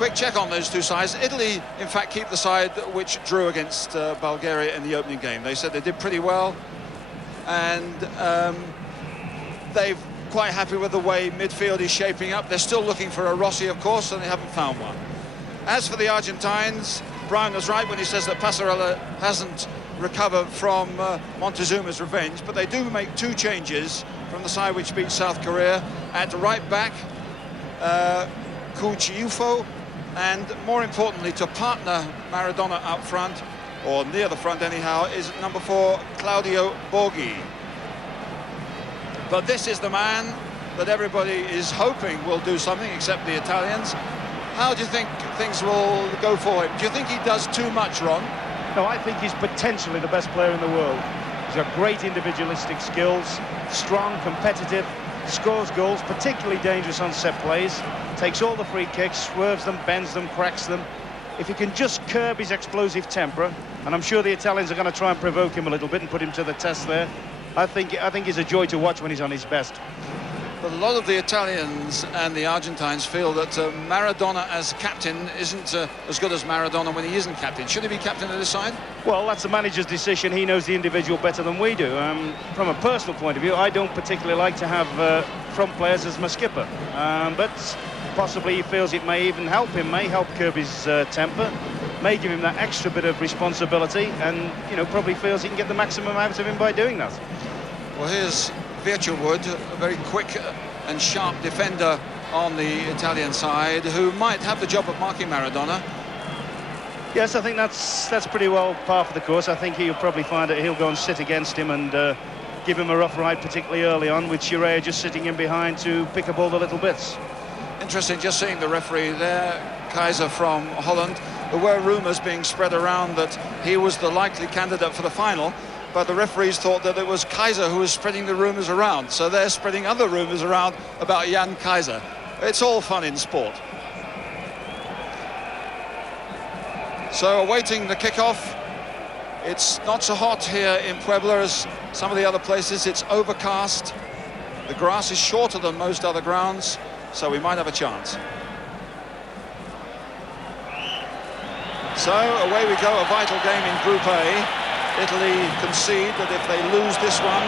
quick check on those two sides. Italy, in fact, keep the side which drew against Bulgaria in the opening game. They said they did pretty well, and they're quite happy with the way midfield is shaping up. They're still looking for a Rossi, of course, and they haven't found one. As for the Argentines, Brian was right when he says that Passarella hasn't recovered from Montezuma's revenge, but they do make two changes from the side which beat South Korea. At right back, Kuchiufo, and more importantly, to partner Maradona up front, or near the front anyhow, is number 4, Claudio Borghi. But this is the man that everybody is hoping will do something, except the Italians. How do you think things will go for him? Do you think he does too much, Ron? No, I think he's potentially the best player in the world. He's got great individualistic skills, strong, competitive, scores goals, particularly dangerous on set plays, takes all the free kicks, swerves them, bends them, cracks them. If he can just curb his explosive temper, and I'm sure the Italians are going to try and provoke him a little bit and put him to the test there, I think he's a joy to watch when he's on his best. But a lot of the Italians and the Argentines feel that Maradona as captain isn't as good as Maradona when he isn't captain. Should he be captain of this side? Well, that's the manager's decision. He knows the individual better than we do. From a personal point of view, I don't particularly like to have front players as my skipper. But possibly he feels it may even help him, may help curb his temper, may give him that extra bit of responsibility, and, you know, probably feels he can get the maximum out of him by doing that. Well, here's Virtuwood, a very quick and sharp defender on the Italian side, who might have the job of marking Maradona. Yes, I think that's pretty well par for the course. I think he'll probably find that he'll go and sit against him and give him a rough ride, particularly early on, with Chirea just sitting in behind to pick up all the little bits. Interesting just seeing the referee there, Kaiser from Holland. There were rumours being spread around that he was the likely candidate for the final, but the referees thought that it was Kaiser who was spreading the rumours around. So they're spreading other rumours around about Jan Kaiser. It's all fun in sport. So awaiting the kickoff. It's not so hot here in Puebla as some of the other places. It's overcast. The grass is shorter than most other grounds, so we might have a chance. So away we go, a vital game in Group A. Italy concede that if they lose this one,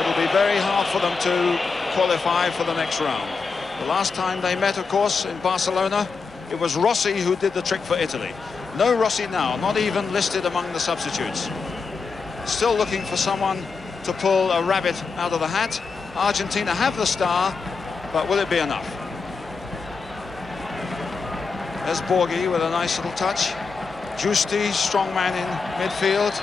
it'll be very hard for them to qualify for the next round. The last time they met, of course, in Barcelona, it was Rossi who did the trick for Italy. No Rossi now, not even listed among the substitutes. Still looking for someone to pull a rabbit out of the hat. Argentina have the star, but will it be enough? There's Borghi with a nice little touch. Giusti, strong man in midfield.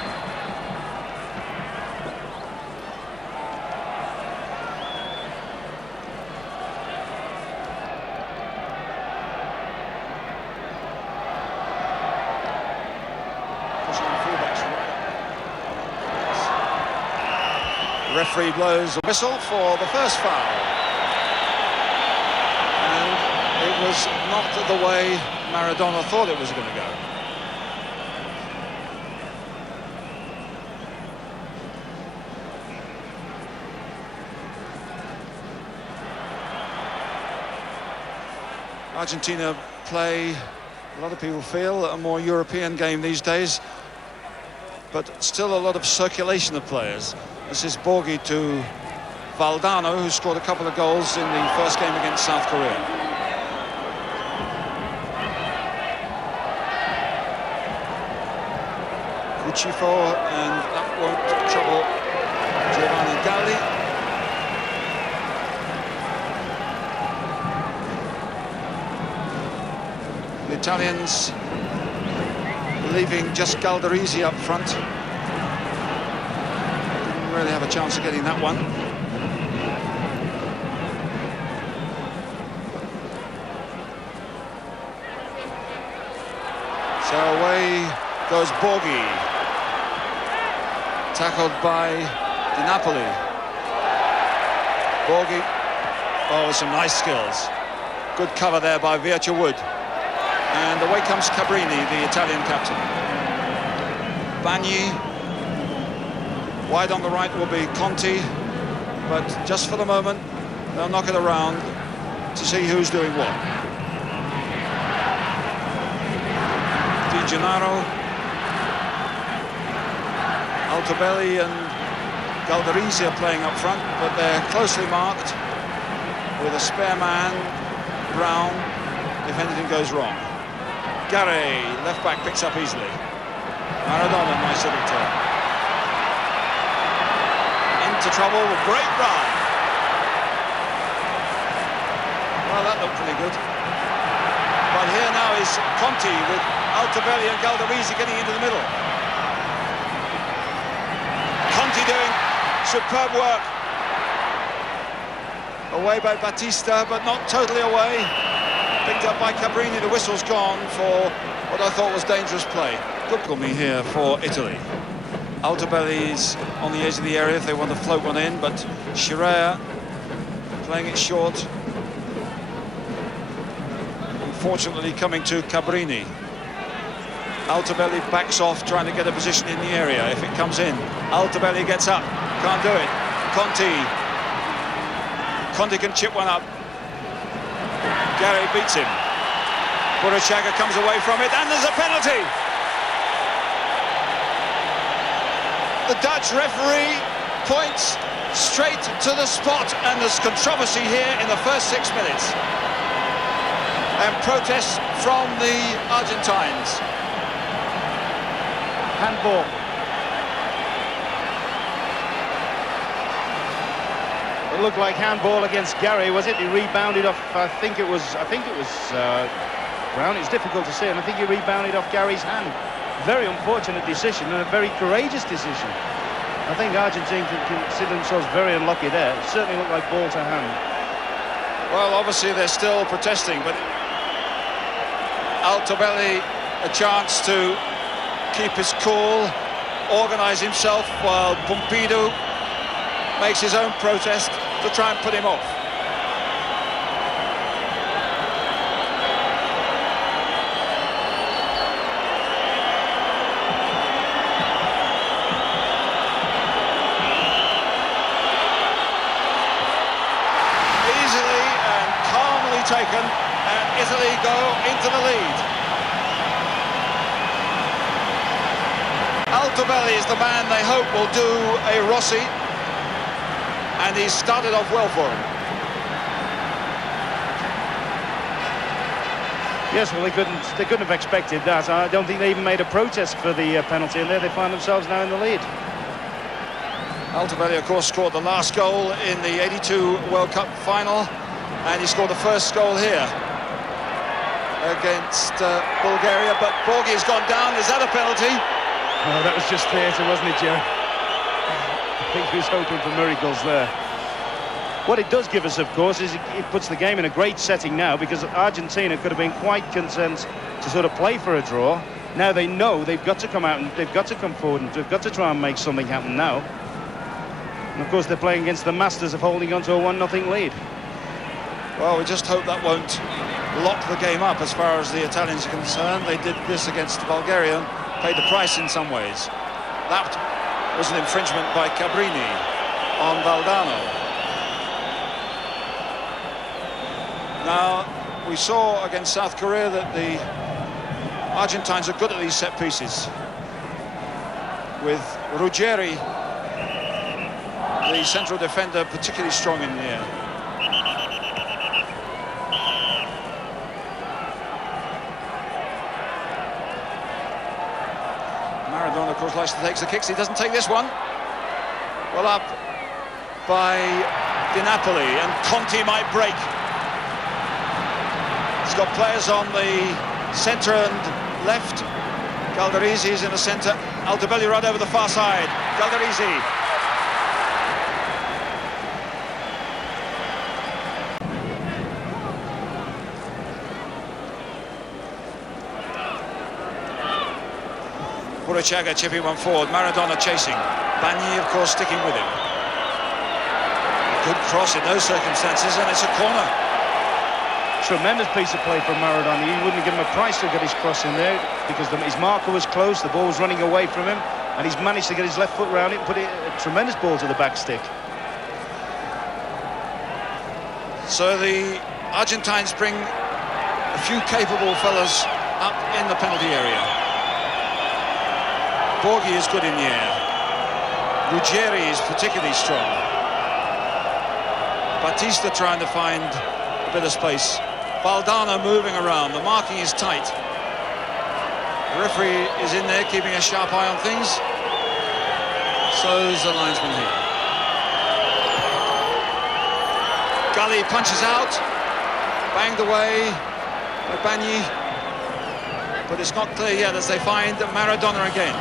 The referee blows a whistle for the first foul. And it was not the way Maradona thought it was going to go. Argentina play, a lot of people feel, a more European game these days, but still a lot of circulation of players. This is Borghi to Valdano, who scored a couple of goals in the first game against South Korea. Kuchifo, and that won't trouble Giovanni Galli. The Italians leaving just Galdarese up front. Didn't really have a chance of getting that one. So away goes Borghi. Tackled by Di Napoli. Borghi. Oh, some nice skills. Good cover there by Virtuwood. And away comes Cabrini, the Italian captain. Bagni. Wide on the right will be Conti. But just for the moment, they'll knock it around to see who's doing what. Gennaro. Altobelli and Galdarese are playing up front, but they're closely marked with a spare man, Brown, if anything goes wrong. Gary, left back, picks up easily. Maradona, nice little turn. Into trouble, great run. Well, that looked pretty good. But here now is Conti with Altobelli and Galdarese getting into the middle. Conti doing superb work. Away by Battista, but not totally away. Picked up by Cabrini. The whistle's gone for what I thought was dangerous play. Good me here for Italy. Altobelli's on the edge of the area if they want to float one in, but Scirea playing it short. Unfortunately coming to Cabrini. Altobelli backs off, trying to get a position in the area. If it comes in, Altobelli gets up, can't do it. Conti can chip one up. Gary beats him. Burachaga comes away from it, and there's a penalty. The Dutch referee points straight to the spot, and there's controversy here in the first 6 minutes. And protests from the Argentines. Handball. It looked like handball against Gary, was it? He rebounded off. I think it was Brown. It's difficult to say, and I think he rebounded off Gary's hand. Very unfortunate decision and a very courageous decision. I think Argentina can consider themselves very unlucky there. It certainly looked like ball to hand. Well, obviously they're still protesting, but Altobelli a chance to keep his cool, organise himself, while Pompidou makes his own protest to try and put him off. Easily and calmly taken, and Italy go into the lead. Altobelli is the man they hope will do a Rossi, and he started off well for him. Yes, well, they couldn't have expected that. I don't think they even made a protest for the penalty, and there they find themselves now in the lead. Altobelli, of course, scored the last goal in the '82 World Cup final, and he scored the first goal here against Bulgaria, but Borghi's gone down. Is that a penalty? Oh, that was just theatre, wasn't it, Joe? I think he was hoping for miracles there. What it does give us, of course, is it puts the game in a great setting now, because Argentina could have been quite content to sort of play for a draw. Now they know they've got to come out and they've got to come forward and they've got to try and make something happen now. And of course they're playing against the masters of holding on to a 1-0 lead. Well, we just hope that won't lock the game up as far as the Italians are concerned. They did this against Bulgaria, paid the price in some ways. That was an infringement by Cabrini on Valdano. Now, we saw against South Korea that the Argentines are good at these set pieces, with Ruggeri, the central defender, particularly strong in the air. Maradona, of course, likes to take the kicks. He doesn't take this one. Well up by Di Napoli, and Conti might break. He's got players on the centre and left. Galdarese is in the centre. Altobelli right over the far side. Galdarese. Burachaga chipping one forward. Maradona chasing. Bagni, of course, sticking with him. Good cross in those circumstances, and it's a corner. Tremendous piece of play from Maradona. He wouldn't have given him a price to get his cross in there, because his marker was close, the ball was running away from him, and he's managed to get his left foot round it and put it a tremendous ball to the back stick. So the Argentines bring a few capable fellas up in the penalty area. Borghi is good in the air. Ruggeri is particularly strong. Battista trying to find a bit of space. Valdano moving around. The marking is tight. The referee is in there keeping a sharp eye on things. So is the linesman here. Gully punches out. Banged away by Bagni. But it's not clear yet as they find Maradona again.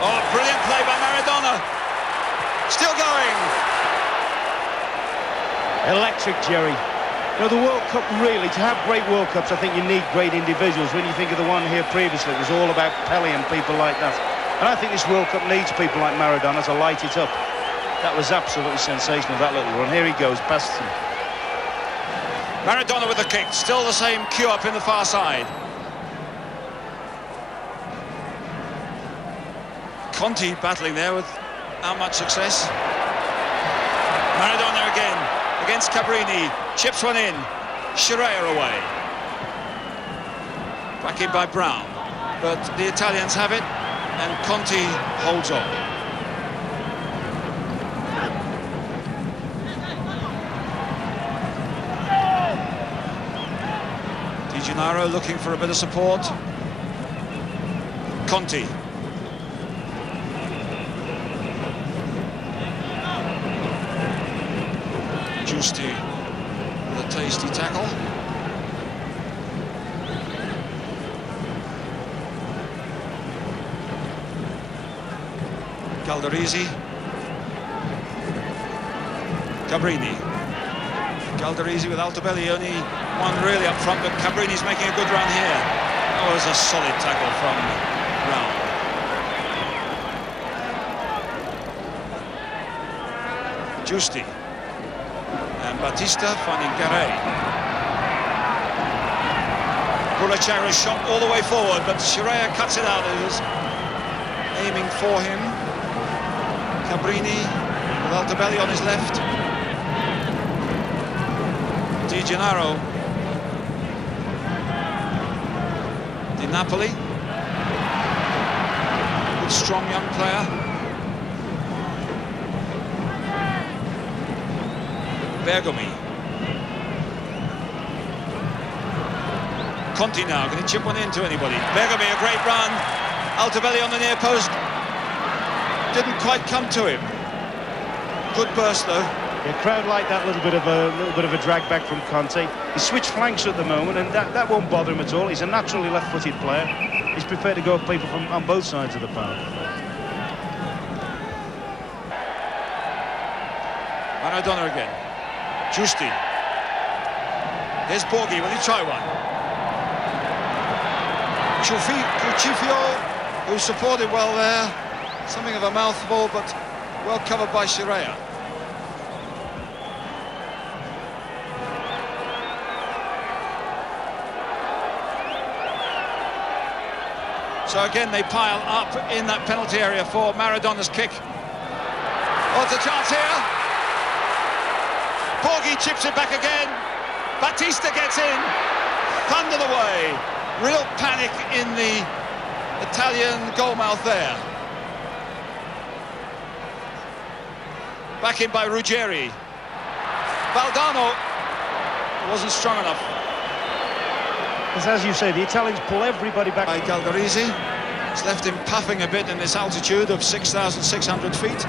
Oh, brilliant play by Maradona. Still going. Electric, Jerry. You know, the World Cup, really, to have great World Cups, I think you need great individuals. When you think of the one here previously, it was all about Pelé and people like that. And I think this World Cup needs people like Maradona to light it up. That was absolutely sensational, that little run. Here he goes, past him. Maradona with the kick, still the same queue up in the far side. Conti battling there without much success. Maradona again against Cabrini, chips one in. Scirea away. Back in by Brown, but the Italians have it, and Conti holds on. Di Gennaro looking for a bit of support. Conti. Giusti with a tasty tackle. Calderisi. Cabrini. Calderisi with Altobelli, only one really up front, but Cabrini's making a good run here. Oh, it was a solid tackle from Brown. Giusti. And Battista finding Garay. Pulacera's shot all the way forward, but Scirea cuts it out. It was aiming for him. Cabrini with Altobelli on his left. Di Gennaro. Di Napoli. Good strong young player. Bergomi. Conti now, can he chip one into anybody? Bergomi, a great run. Altobelli on the near post. Didn't quite come to him. Good burst though. Yeah, crowd like that, little bit of a drag back from Conte. He switched flanks at the moment, and that won't bother him at all. He's a naturally left-footed player. He's prepared to go with people from on both sides of the park. Maradona again. Giusti. Here's Borghi, will he try one? Cucifio, who supported well there. Something of a mouthful, but well covered by Scirea. So again, they pile up in that penalty area for Maradona's kick. Oh, it's a chance here. Borghi chips it back again. Battista gets in. Thundered away. Real panic in the Italian goalmouth there. Back in by Ruggeri. Valdano wasn't strong enough. As you say, the Italians pull everybody back. By Calderisi. It's left him puffing a bit in this altitude of 6,600 feet.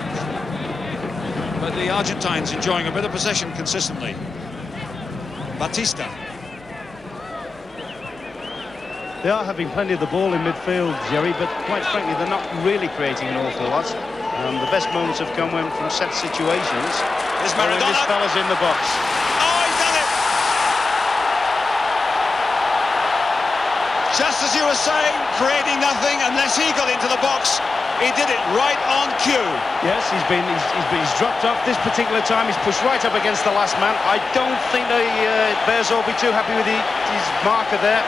But the Argentines enjoying a bit of possession consistently. Battista. They are having plenty of the ball in midfield, Jerry, but quite frankly, they're not really creating an awful lot. The best moments have come when from set situations. There's Maradona. This fella's in the box. Oh, he's done it! Just as you were saying, creating nothing unless he got into the box. He did it right on cue. Yes, he's dropped off this particular time. He's pushed right up against the last man. I don't think the Bears will be too happy with his marker there.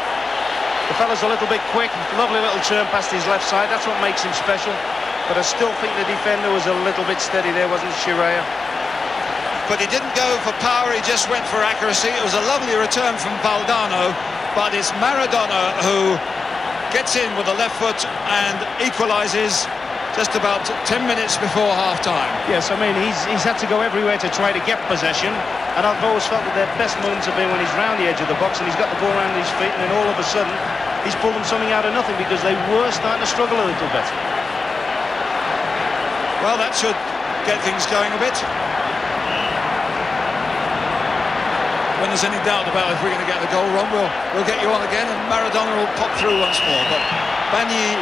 The fella's a little bit quick. Lovely little turn past his left side. That's what makes him special. But I still think the defender was a little bit steady there, wasn't Scirea? But he didn't go for power, he just went for accuracy. It was a lovely return from Valdano, but it's Maradona who gets in with the left foot and equalises just about 10 minutes before half-time. Yes, I mean, he's had to go everywhere to try to get possession, and I've always felt that their best moments have been when he's round the edge of the box and he's got the ball around his feet, and then all of a sudden he's pulled them something out of nothing, because they were starting to struggle a little bit. Well, that should get things going a bit. When there's any doubt about if we're going to get the goal wrong, we'll get you on again, and Maradona will pop through once more. But Bagni,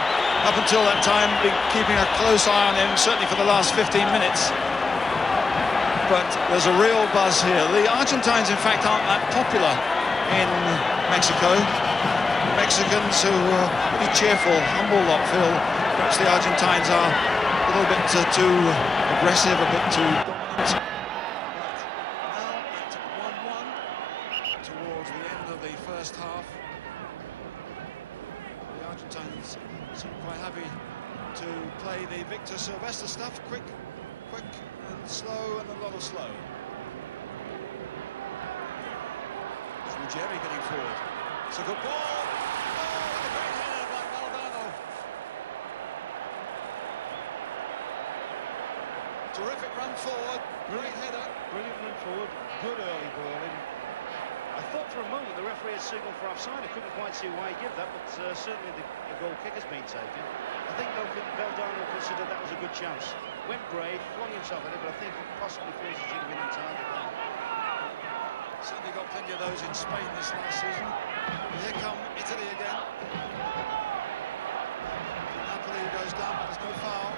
up until that time, been keeping a close eye on him, certainly for the last 15 minutes. But there's a real buzz here. The Argentines, in fact, aren't that popular in Mexico. Mexicans who are pretty cheerful, humble lot, feel perhaps the Argentines are a little bit too aggressive, a bit too dominant. Towards the end of the first half, the Argentines seem quite happy to play the Victor Sylvester stuff, quick and slow, and a lot of slow. It's Ruggeri getting forward. It's a good ball. Oh, and a great header by Valdano. Terrific run forward, great header. Brilliant run forward, good early ball in. I thought for a moment the referee had signalled for offside. I couldn't quite see why he gave that, but certainly the goal kick has been taken. I think though Valdano considered that was a good chance. Went brave, flung himself at it, but I think he possibly feels he should have been on target there. Certainly got plenty of those in Spain this last season. And here come Italy again. Napoli goes down, but there's no foul.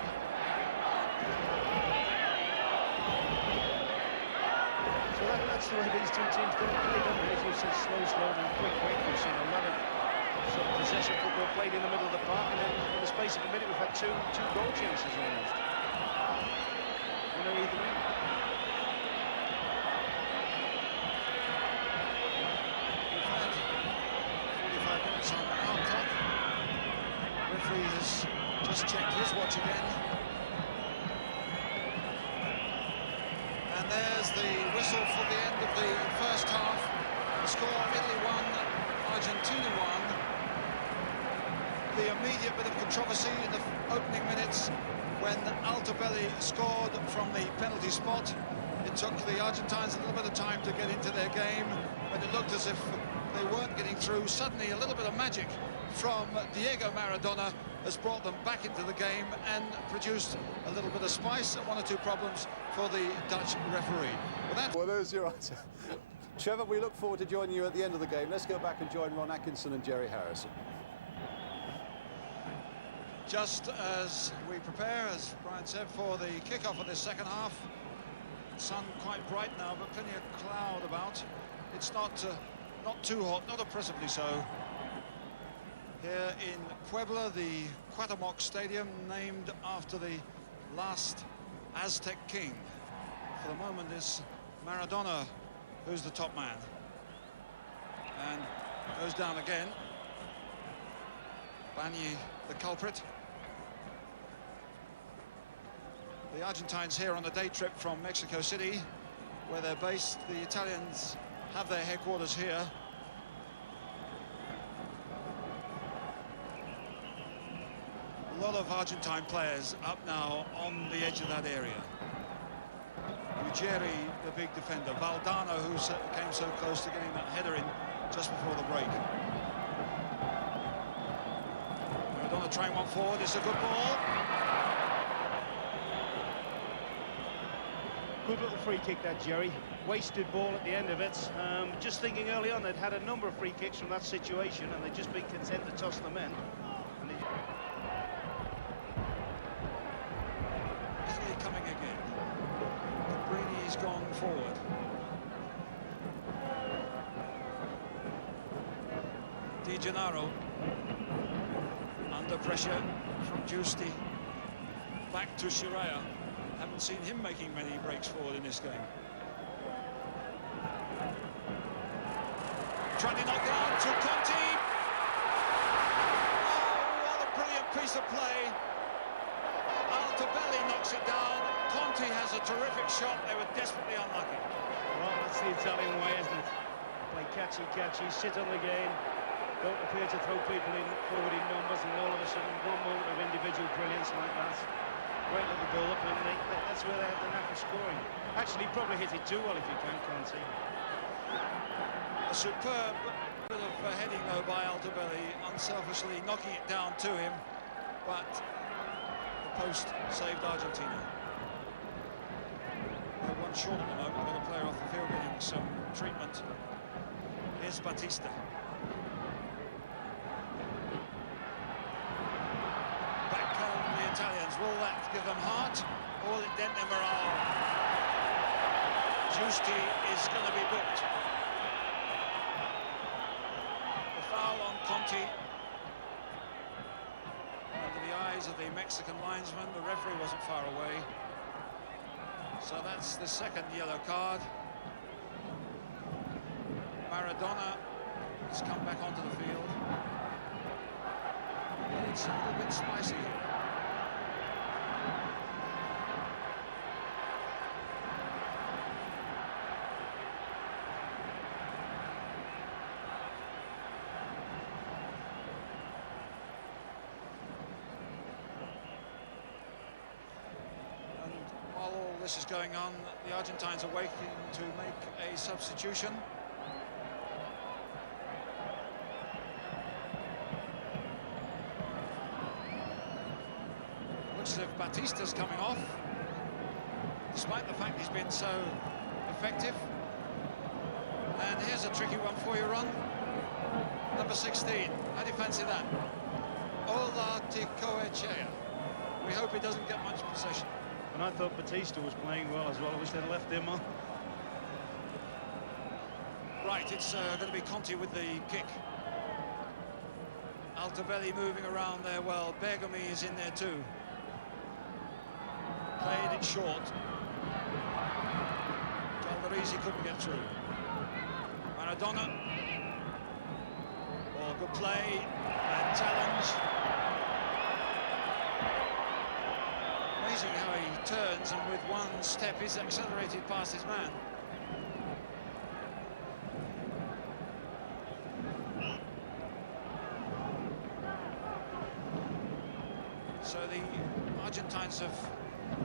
So that's the way these two teams don't play, don't they? As you said, slow, and quick. We've seen a lot of sort of possession football played in the middle of the park, and then in the space of a minute we've had two goal chances almost. You know, either way. 45 minutes on our clock. Referee has just checked his watch again. And there's the whistle for the end of the first half. The score: Italy 1, Argentina 1. The immediate bit of controversy in the opening minutes when Altobelli scored from the penalty spot. It took the Argentines a little bit of time to get into their game, but it looked as if they weren't getting through. Suddenly a little bit of magic from Diego Maradona has brought them back into the game and produced a little bit of spice and one or two problems for the Dutch referee. Well, there's your answer. Trevor, we look forward to joining you at the end of the game. Let's go back and join Ron Atkinson and Jerry Harrison. Just as we prepare, as Brian said, for the kick-off of this second half. Sun quite bright now, but plenty of cloud about. It's not too hot, not oppressively so. Here in Puebla, the Cuauhtémoc Stadium, named after the last Aztec king. For the moment, it's Maradona who's the top man. And goes down again. Bagni, the culprit. The Argentines here on a day trip from Mexico City, where they're based. The Italians have their headquarters here. A lot of Argentine players up now on the edge of that area. Ruggeri, the big defender. Valdano, who came so close to getting that header in just before the break. Maradona trying one forward. It's a good ball. Good little free kick that, Jerry. Wasted ball at the end of it. Just thinking early on, they'd had a number of free kicks from that situation, and they'd just been content to toss them in. Italy coming again. Cabrini's gone forward. Di Gennaro under pressure from Giusti. Back to Shiraya. Haven't seen him making many breaks forward in this game. Trying to knock it out to Conti. Oh, what a brilliant piece of play. Altobelli knocks it down. Conti has a terrific shot. They were desperately unlucky. Well, that's the Italian way, isn't it? Play catchy, sit on the game. Don't appear to throw people in forward in numbers, and all of a sudden, one moment of individual brilliance like that. Great little build-up, and that's where they have the knack of scoring. Actually, probably hit it too well if you can't see. A superb bit of heading though by Altobelli, unselfishly knocking it down to him, but the post saved Argentina. They're one short at the moment. They've got a player off the field getting some treatment. Here's Batista. Back come the Italians. Will that give them heart, or will it dent their morale? Giusti is going to be booked. The foul on Conti. Under the eyes of the Mexican linesman, the referee wasn't far away. So that's the second yellow card. Maradona has come back onto the field. But it's a little bit spicy. While all this is going on, the Argentines are waiting to make a substitution. Looks as if Batista's coming off, despite the fact he's been so effective. And here's a tricky one for you, Ron. Number 16. How do you fancy that? Olaticoechea. We hope he doesn't get much possession. And I thought Batista was playing well as well. I wish they'd left him on. Right, it's going to be Conti with the kick. Altobelli moving around there well. Bergomi is in there too. Played it short. Calderisi couldn't get through. Maradona. Oh, good play. And challenge. Amazing how he turns and with one step he's accelerated past his man. So the Argentines have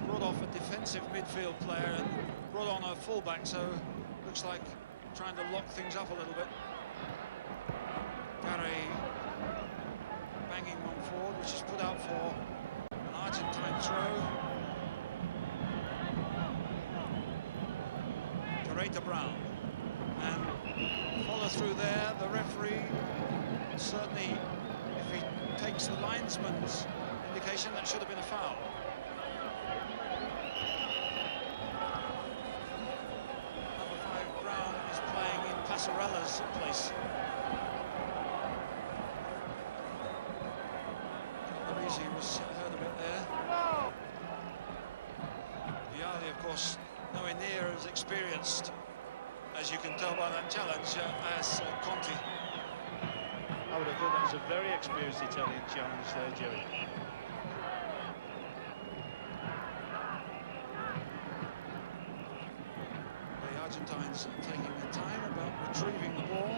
brought off a defensive midfield player and brought on a fullback, so looks like trying to lock things up a little bit. Gary banging one forward, which is put out for an Argentine throw. Carreta Brown. And follow through there. The referee certainly, if he takes the linesman's indication, that should have been a foul. Number 5, Brown, is playing in Passarella's place. Calderisi was hurt a bit there. Vialli, of course, nowhere near as experienced, as you can tell by that challenge, as Conti. I would have thought that was a very experienced Italian challenge there, Jerry. The Argentines taking their time about retrieving the ball.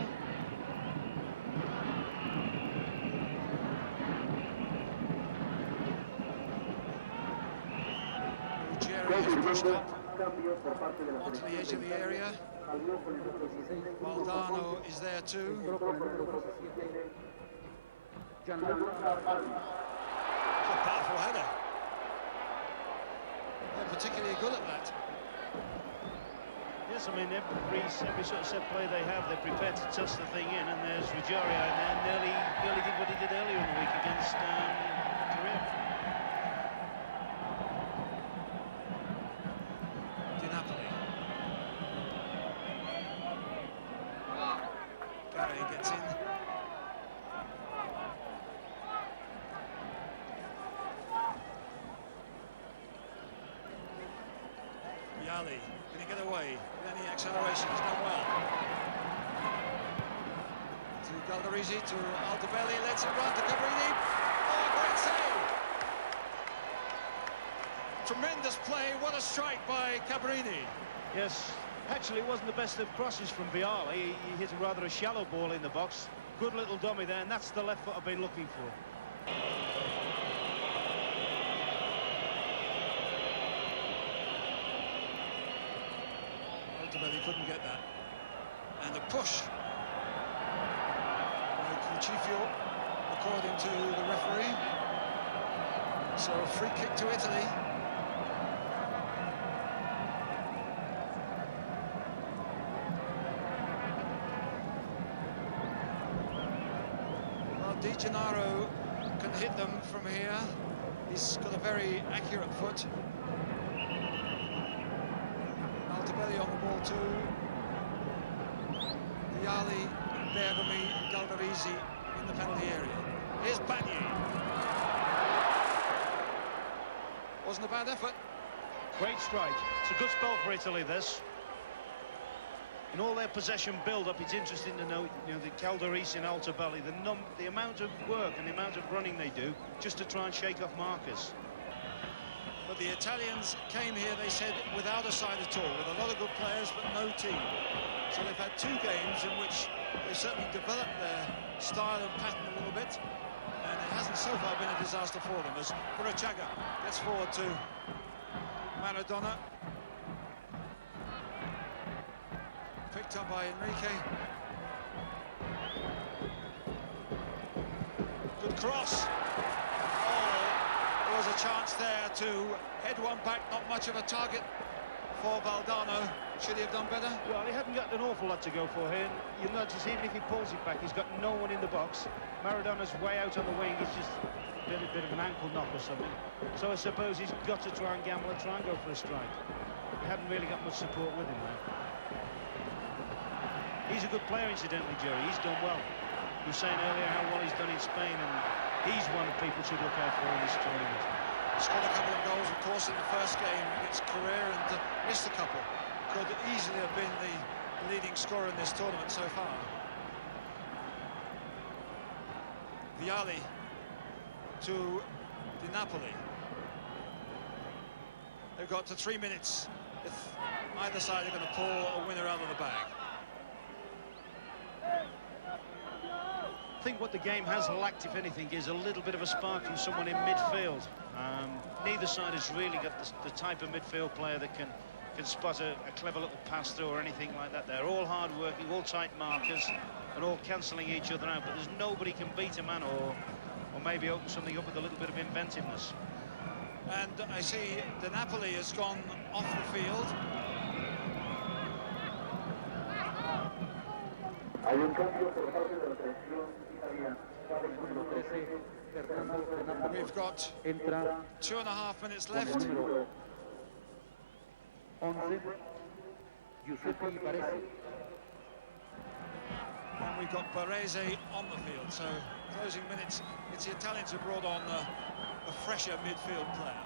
Ruggieri is pushed up onto the edge of the area. Valdano is there too. It's a powerful header. They're particularly good at that. Yes, I mean, every sort of set play they have, they're prepared to toss the thing in, and there's Ruggieri, and nearly did what he did earlier in the week against Korea. Di Napoli. Gary gets in. Vialli, can he get away with any acceleration? He's done well. To Calderisi, to Altobelli, lets it run to Cabrini. Oh, great save! Tremendous play, what a strike by Cabrini. Yes, actually it wasn't the best of crosses from Vialli. He hit a rather shallow ball in the box. Good little dummy there, and that's the left foot I've been looking for. Ultimately, he couldn't get that. And the push by Cucifio, according to the referee. So a free kick to Italy. Well, Di Gennaro can hit them from here. He's got a very accurate foot. Altobelli on the ball too. Vialli, Bergomi, Galvarese in the penalty area. Here's Bagni. Wasn't a bad effort. Great strike. It's a good spell for Italy, this. In all their possession build-up, it's interesting to note, you know, the Calderisi and Altobelli, the amount of work and the amount of running they do just to try and shake off markers. But the Italians came here, they said, without a side at all, with a lot of good players, but no team. So they've had 2 games in which they've certainly developed their style and pattern a little bit, and it hasn't so far been a disaster for them, as Burachaga gets forward to Maradona. Picked up by Enrique. Good cross. There was a chance there to head one back, not much of a target for Valdano. Should he have done better? Well, he hadn't got an awful lot to go for here. You'll notice even if he pulls it back, he's got no one in the box. Maradona's way out on the wing. It's just a bit of an ankle knock or something. So I suppose he's got to try and gamble and try and go for a strike. He hadn't really got much support with him there. He's a good player, incidentally, Jerry. He's done well. You were saying earlier how well he's done in Spain, and he's one people should look out for in this tournament. Scored a couple of goals, of course, in the first game against Career, and missed a couple. Could easily have been the leading scorer in this tournament so far. Vialli to Di Napoli. They've got to 3 minutes if either side are going to pull a winner out of the bag. I think what the game has lacked, if anything, is a little bit of a spark from someone in midfield. Neither side has really got the type of midfield player that can spot a clever little pass through or anything like that. They're all hard working, all tight markers, and all cancelling each other out. But there's nobody can beat a man or maybe open something up with a little bit of inventiveness. And I see Di Napoli has gone off the field. We've got 2.5 minutes left. And we've got Baresi on the field, so closing minutes. It's the Italians who brought on a fresher midfield player.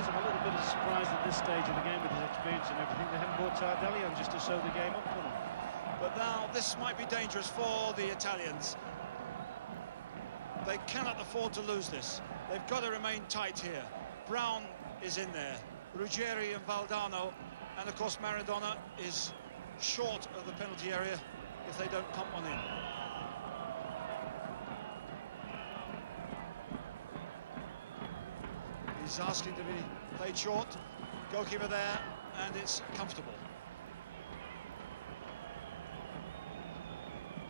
I'm a little bit of a surprise at this stage of the game with his experience and everything. They haven't brought Tardelli on just to sew the game up for them. But now this might be dangerous for the Italians. They cannot afford to lose this. They've got to remain tight here. Brown is in there, Ruggeri and Valdano, and of course Maradona is short of the penalty area if they don't pump one in. He's asking to be played short. Goalkeeper there, and it's comfortable.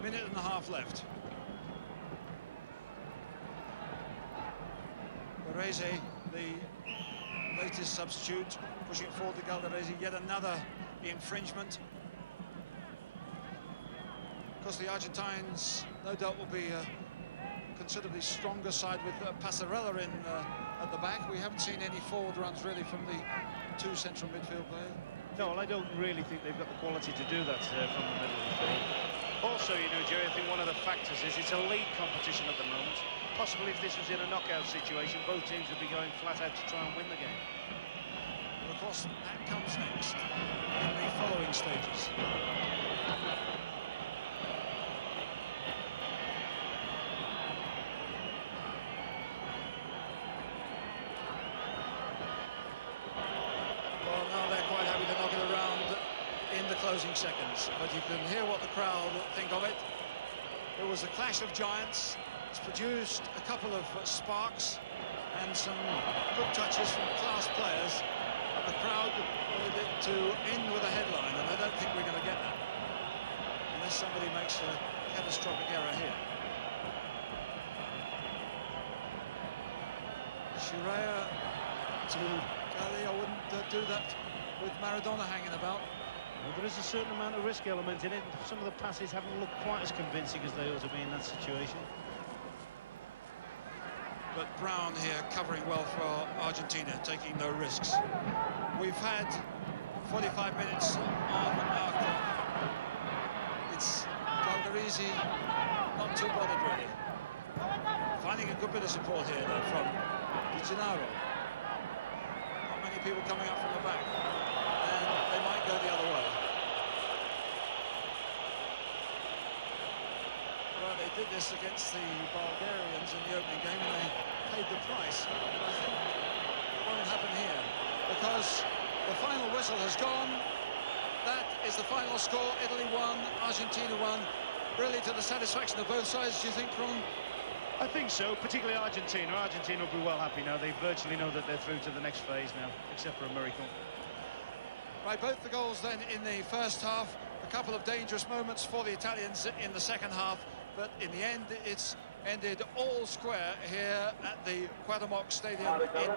Minute and a half left. Baresi, the latest substitute, pushing it forward to Galvarese. Yet another infringement. Of course, the Argentines, no doubt, will be a considerably stronger side with Passarella in at the back. We haven't seen any forward runs really from the 2 central midfield players. No, well, I don't really think they've got the quality to do that from the middle of the field. Also, you know, Jerry, I think one of the factors is it's a league competition at the moment. Possibly if this was in a knockout situation, both teams would be going flat out to try and win the game. But of course, that comes next in the following stages. Well, now they're quite happy to knock it around in the closing closing seconds, but you can hear what the crowd think of it. It was a clash of giants. It's produced a couple of sparks and some good touches from class players. But the crowd wanted it to end with a headline, and I don't think we're going to get that unless somebody makes a catastrophic error here. Shiraya to Gali. I wouldn't do that with Maradona hanging about. Well, there is a certain amount of risk element in it. Some of the passes haven't looked quite as convincing as they ought to be in that situation. But Brown here covering well for Argentina, taking no risks. We've had 45 minutes on our clock. It's Calderisi not too bothered really. Finding a good bit of support here though from Di Gennaro. Not many people coming up from the back, and they might go the other way. Well, they did this against the Bulgarians in the opening game and they paid the price. But I think it won't happen here because the final whistle has gone. That is the final score. Italy won, Argentina won. Really to the satisfaction of both sides, do you think, Ron? I think so, particularly Argentina. Argentina will be well happy now. They virtually know that they're through to the next phase now, except for a miracle. Right, both the goals then in the first half. A couple of dangerous moments for the Italians in the second half, but in the end, it's ended all square here at the Cuauhtémoc Stadium in